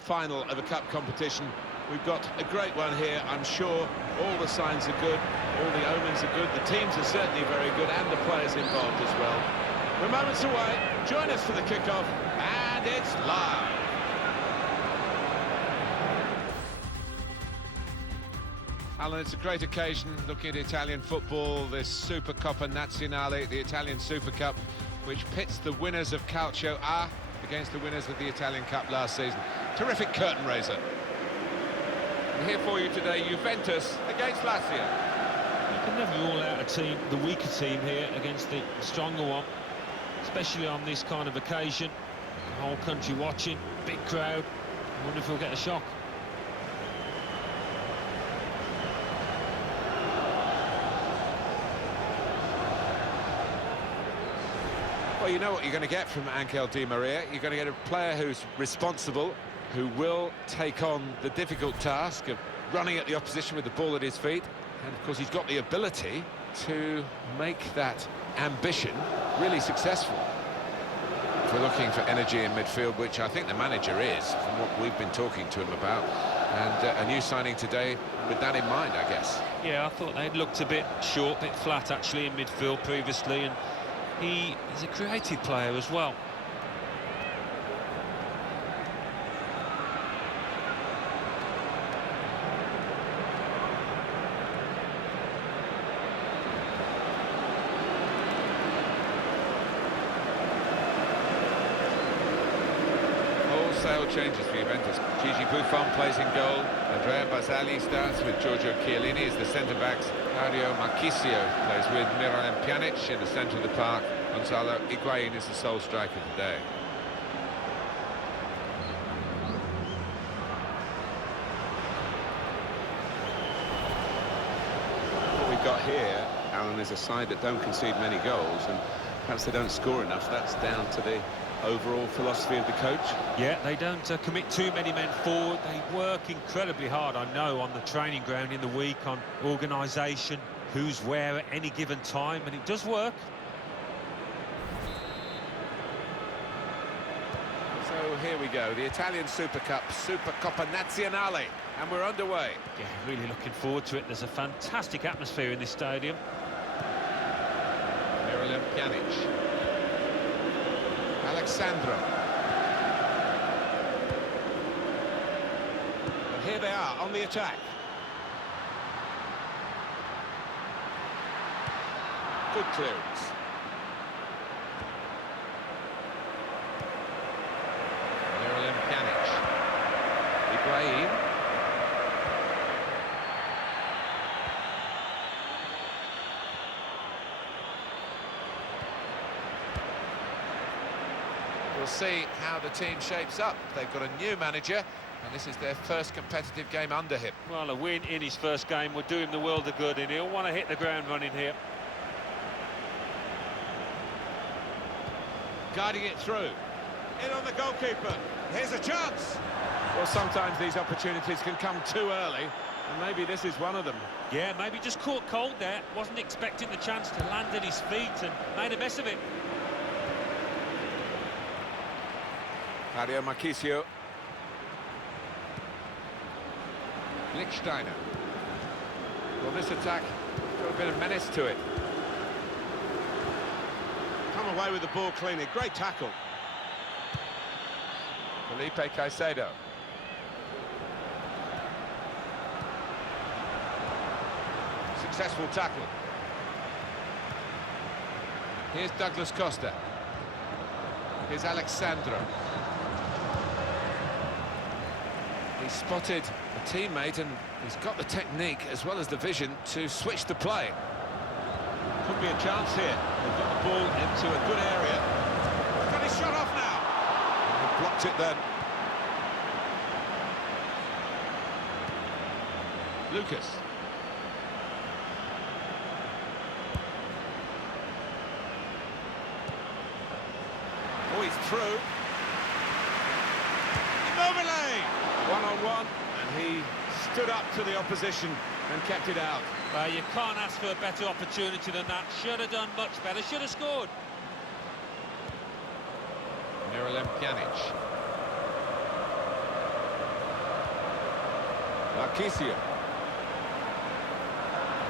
final of a cup competition. We've got a great one here, I'm sure. All the signs are good, all the omens are good, the teams are certainly very good, and the players involved as well. We're moments away. Join us for the kickoff, and it's live. Alan, it's a great occasion looking at Italian football, this Supercoppa Nazionale, the Italian Super Cup, which pits the winners of Calcio A against the winners of the Italian Cup last season. Terrific curtain raiser. And here for you today, Juventus against Lazio. You can never rule out a team, the weaker team here, against the stronger one, especially on this kind of occasion. The whole country watching, big crowd. I wonder if we'll get a shock. Well, you know what you're going to get from Angel Di Maria. You're going to get a player who's responsible, who will take on the difficult task of running at the opposition with the ball at his feet. And, of course, he's got the ability to make that ambition really successful. If we're looking for energy in midfield, which I think the manager is, from what we've been talking to him about, and a new signing today with that in mind, I guess. Yeah, I thought they'd looked a bit short, a bit flat, actually, in midfield previously, and he is a creative player as well. Wholesale changes for Juventus. Gigi Buffon plays in goal. Andrea Barzagli starts with Giorgio Chiellini as the centre-backs. Mario Marchisio plays with Miralem Pjanic in the centre of the park. Gonzalo Higuain is the sole striker today. What we've got here, Alan, is a side that don't concede many goals, and perhaps they don't score enough. That's down to the overall philosophy of the coach. Yeah, they don't commit too many men forward. They work incredibly hard, I know, on the training ground in the week, on organisation, who's where at any given time, and it does work. So here we go, the Italian Super Cup, Supercoppa Nazionale, and we're underway. Yeah, really looking forward to it. There's a fantastic atmosphere in this stadium. Miralem Pjanic. Alexandro. And here they are on the attack. Good clearance. Miralem Pjanic. Higuain. We'll see how the team shapes up. They've got a new manager, and this is their first competitive game under him. Well, a win in his first game would do him the world of good, and he'll want to hit the ground running here. Guiding it through. In on the goalkeeper. Here's a chance. Well, sometimes these opportunities can come too early, and maybe this is one of them. Yeah, maybe just caught cold there. Wasn't expecting the chance to land at his feet and made a mess of it. Mario Marchisio. Lichtsteiner. Well, this attack got a bit of menace to it. Come away with the ball cleanly. Great tackle. Felipe Caicedo. Successful tackle. Here's Douglas Costa. Here's Alexandro. He's spotted a teammate, and he's got the technique as well as the vision to switch the play. Could be a chance here. They've got the ball into a good area. He's got his shot off now. And he blocked it then. Lucas. Oh, he's through. Immobile! One-on-one, and he stood up to the opposition and kept it out. Well, you can't ask for a better opportunity than that. Should have done much better, should have scored. Miralem Pjanic. Marchisio.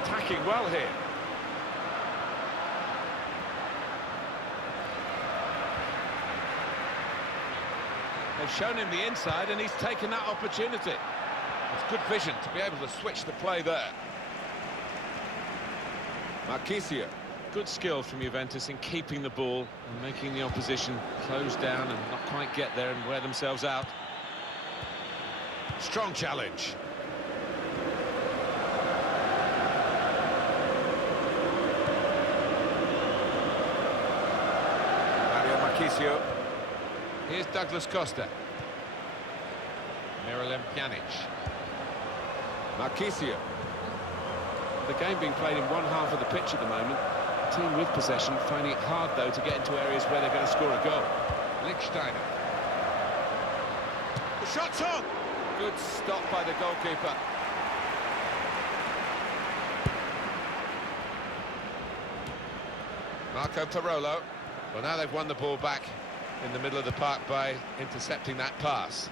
Attacking well here. They've shown him the inside and he's taken that opportunity. It's good vision to be able to switch the play there. Marchisio. Good skill from Juventus in keeping the ball and making the opposition close down and not quite get there and wear themselves out. Strong challenge. Marchisio. Here's Douglas Costa. Miralem Pjanic. Marchisio. The game being played in one half of the pitch at the moment. The team with possession finding it hard, though, to get into areas where they're going to score a goal. Lichtsteiner. The shot's on! Good stop by the goalkeeper. Marco Parolo. Well, now they've won the ball back in the middle of the park by intercepting that pass.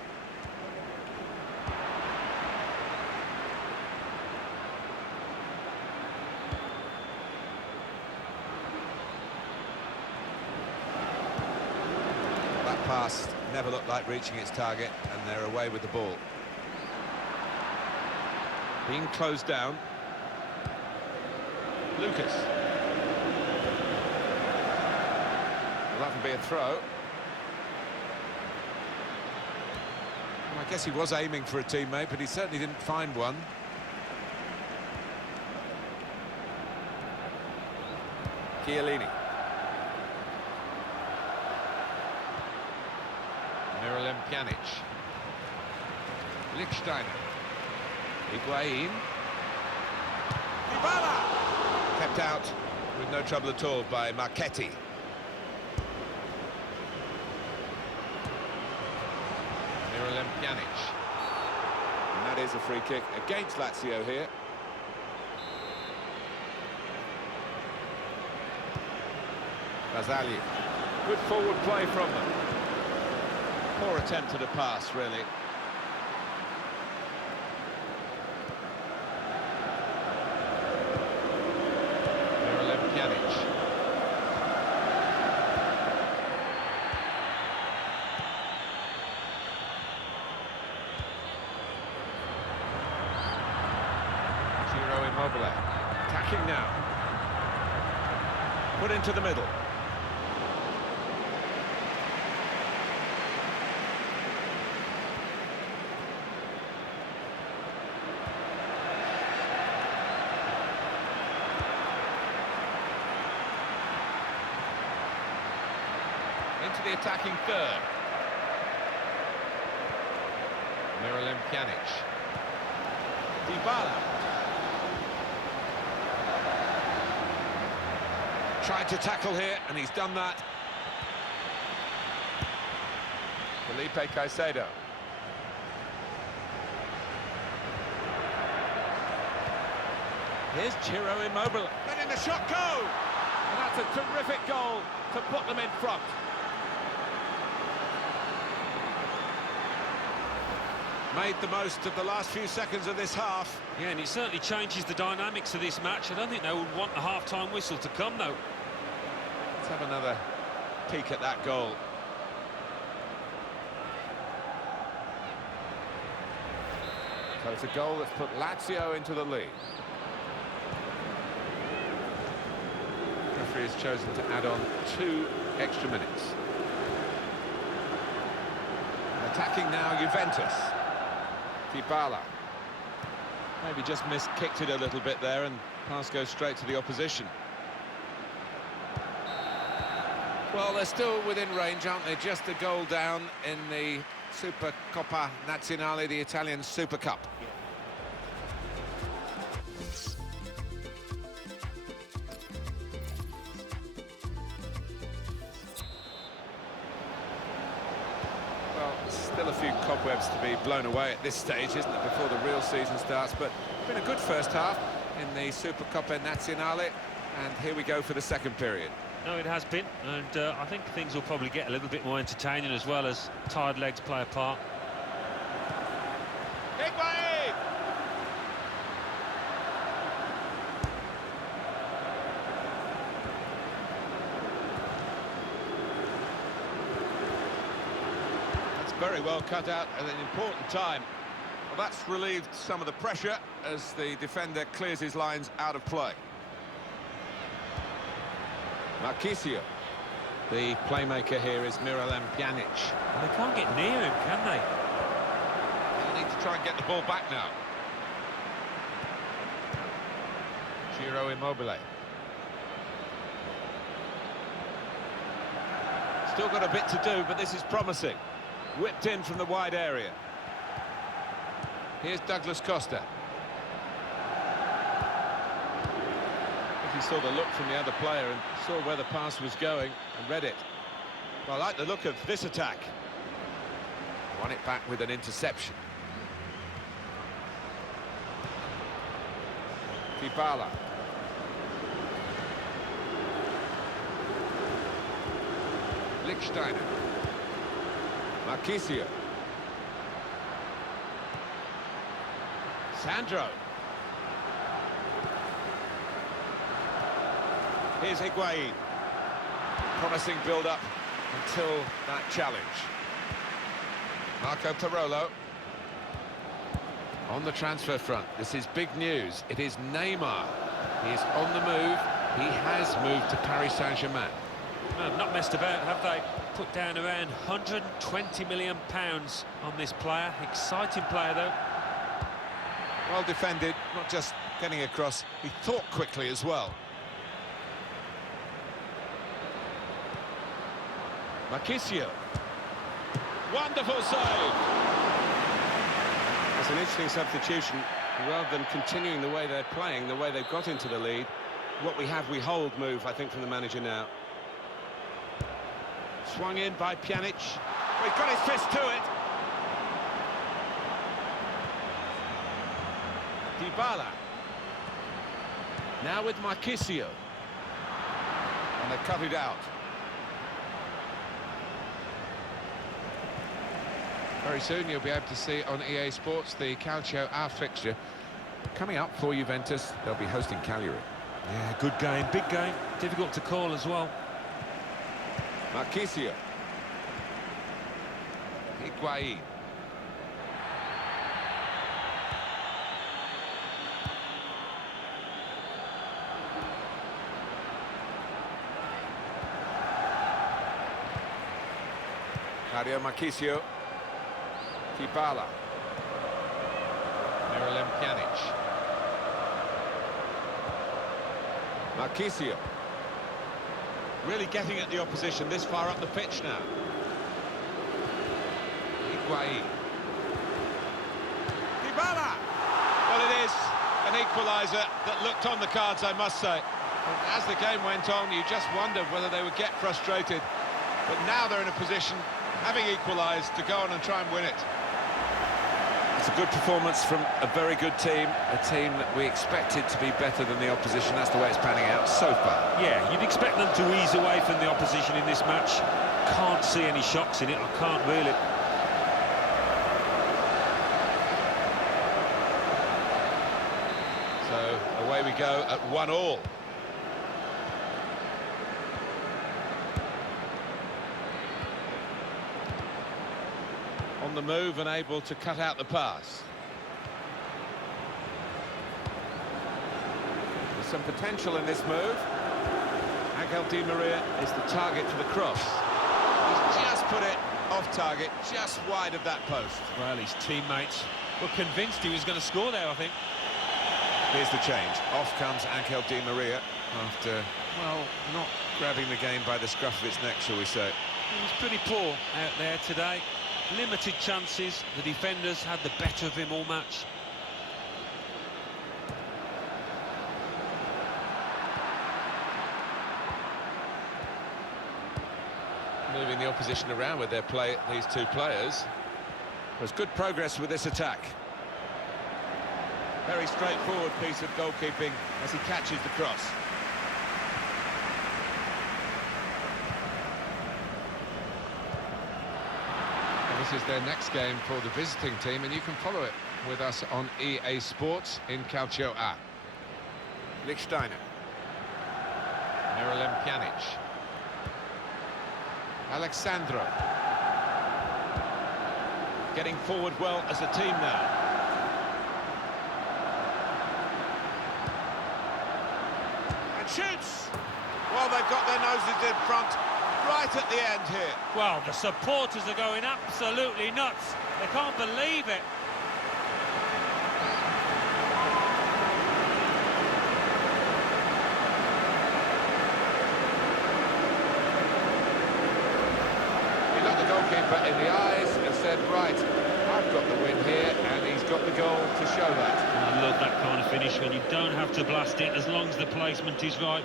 That pass never looked like reaching its target, and they're away with the ball. Being closed down. Lucas. Well, that can be a throw. Well, I guess he was aiming for a teammate, but he certainly didn't find one. Chiellini. Miralem Pjanic. Lichtsteiner. Higuain. Dybala! Kept out with no trouble at all by Marchetti. Miralem Pjanic. And that is a free kick against Lazio here. Lazio. Good forward play from them. Poor attempt at a pass, really. Miralem Pjanic. Immobile. Attacking now. Put into the middle. Into the attacking third. Miralem Pjanic. Dybala. Tried to tackle here, and he's done that. Felipe Caicedo. Here's Ciro Immobile. Letting the shot go! And that's a terrific goal to put them in front. Made the most of the last few seconds of this half. Yeah, and it certainly changes the dynamics of this match. I don't think they would want the half-time whistle to come, though. Let's have another peek at that goal. So it's a goal that's put Lazio into the lead. The referee has chosen to add on 2 extra minutes. Attacking now, Juventus. Dybala. Maybe just kicked it a little bit there, and pass goes straight to the opposition. Well, they're still within range, aren't they? Just a goal down in the Supercoppa Nazionale, the Italian Super Cup. Well, still a few cobwebs to be blown away at this stage, isn't it, before the real season starts? But it's been a good first half in the Supercoppa Nazionale, and here we go for the second period. No, it has been, and I think things will probably get a little bit more entertaining as well as tired legs play a part. Higuain! Very well cut out at an important time. Well, that's relieved some of the pressure as the defender clears his lines out of play. Marchisio. The playmaker here is Miralem Pjanic. They can't get near him, can they? They need to try and get the ball back now. Ciro Immobile. Still got a bit to do, but this is promising. Whipped in from the wide area. Here's Douglas Costa. I think he saw the look from the other player and saw where the pass was going and read it. Well, I like the look of this attack. Won it back with an interception. Dybala. Lichtsteiner. Marchisio. Sandro. Here's Higuain. Promising build-up until that challenge. Marco Parolo. On the transfer front, this is big news. It is Neymar. He is on the move. He has moved to Paris Saint-Germain. Well, not messed about, have they? Put down around £120 million on this player. Exciting player, though. Well defended, not just getting across, he thought quickly as well. Marchisio. Wonderful save! It's an interesting substitution. Rather than continuing the way they're playing, the way they've got into the lead, what we have, we hold move, I think, from the manager now. Swung in by Pjanic. Oh, he got his fist to it. Dybala. Now with Marchisio. And they cut it out. Very soon you'll be able to see on EA Sports the Calcio A fixture. Coming up for Juventus, they'll be hosting Cagliari. Yeah, good game, big game. Difficult to call as well. Marchisio. Higuain. Mario Marchisio. Dybala. Miralem Pjanic. Marchisio. Really getting at the opposition this far up the pitch now. Higuain. Dybala! Well, it is an equaliser that looked on the cards, I must say. And as the game went on, you just wondered whether they would get frustrated. But now they're in a position, having equalised, to go on and try and win it. It's a good performance from a very good team, a team that we expected to be better than the opposition. That's the way it's panning out so far. Yeah, you'd expect them to ease away from the opposition in this match. Can't see any shocks in it, I can't really. So away we go at 1-1. On the move and able to cut out the pass. There's some potential in this move. Angel Di Maria is the target for the cross. He's just put it off target, just wide of that post. Well, his teammates were convinced he was going to score there, I think. Here's the change. Off comes Angel Di Maria after, well, not grabbing the game by the scruff of its neck, shall we say. He was pretty poor out there today. Limited chances, the defenders had the better of him all match. Moving the opposition around with their play, these two players. There's good progress with this attack. Very straightforward piece of goalkeeping as he catches the cross. This is their next game for the visiting team, and you can follow it with us on EA Sports in Calcio A. Lichtsteiner. Miralem Pjanic. Alexandro. getting forward well as a team now. And shoots! Well, they've got their noses in front right at the end here. Well, the supporters are going absolutely nuts. They can't believe it. He looked the goalkeeper in the eyes and said, right, I've got the win here, and he's got the goal to show that. I love that kind of finish when you don't have to blast it as long as the placement is right.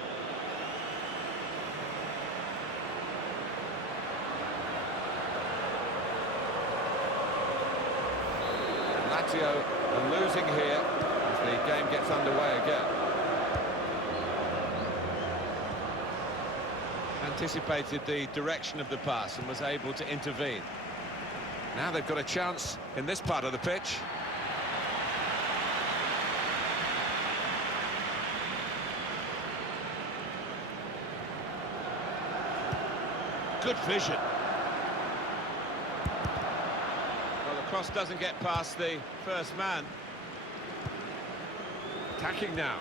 Lazio are losing here as the game gets underway again. Anticipated the direction of the pass and was able to intervene. Now they've got a chance in this part of the pitch. Good vision. Well, the cross doesn't get past the first man. Attacking now.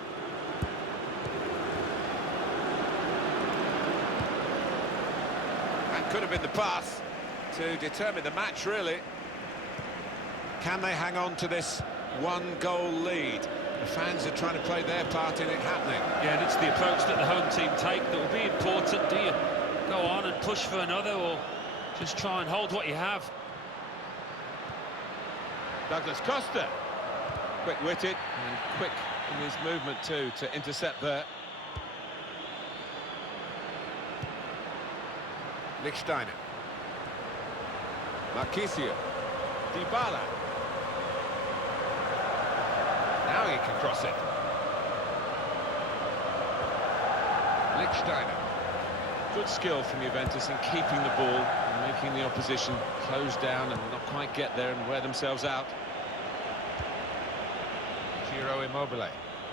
That could have been the pass to determine the match, really. Can they hang on to this one-goal lead? The fans are trying to play their part in it happening. Yeah, and it's the approach that the home team take that will be important. Do you go on and push for another, or just try and hold what you have? Douglas Costa, quick-witted and quick in his movement too to intercept there. Lichtsteiner. Marquisio. Dybala. Now he can cross it. Lichtsteiner. Good skill from Juventus in keeping the ball and making the opposition close down and not quite get there and wear themselves out. Ciro Immobile.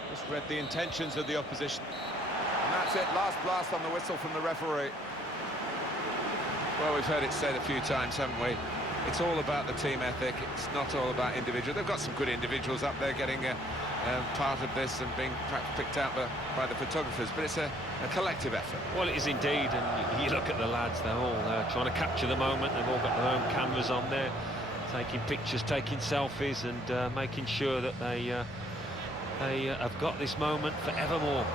Just read the intentions of the opposition. And that's it, last blast on the whistle from the referee. Well, we've heard it said a few times, haven't we? It's all about the team ethic, it's not all about individual. They've got some good individuals up there getting part of this and being perhaps picked out by the photographers, but it's a collective effort. Well, it is indeed, and you look at the lads, they're all trying to capture the moment. They've all got their own cameras on there, taking pictures, taking selfies, and making sure that they have got this moment forevermore.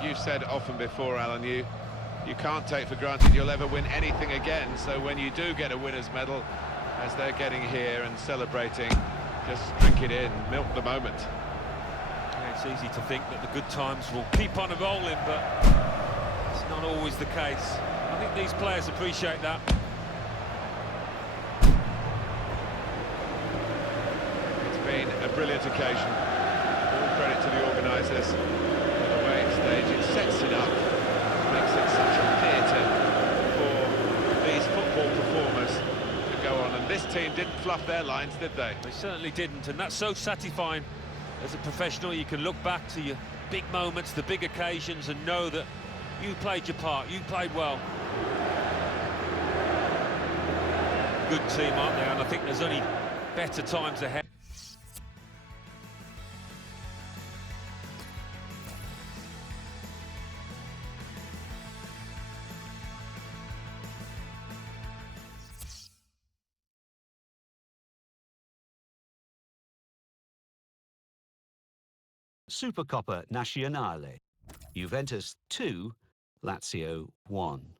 You've said often before, Alan, you can't take for granted you'll ever win anything again, so when you do get a winner's medal, as they're getting here and celebrating, just drink it in, milk the moment. Yeah, it's easy to think that the good times will keep on rolling, but it's not always the case. I think these players appreciate that. It's been a brilliant occasion. All credit to the organisers. It sets it up, makes it such a theatre for these football performers to go on, and this team didn't fluff their lines, did they? They certainly didn't, and that's so satisfying. As a professional, you can look back to your big moments, the big occasions, and know that you played your part, you played well. Good team, aren't they? And I think there's only better times ahead. Supercoppa Nazionale. Juventus 2, Lazio 1.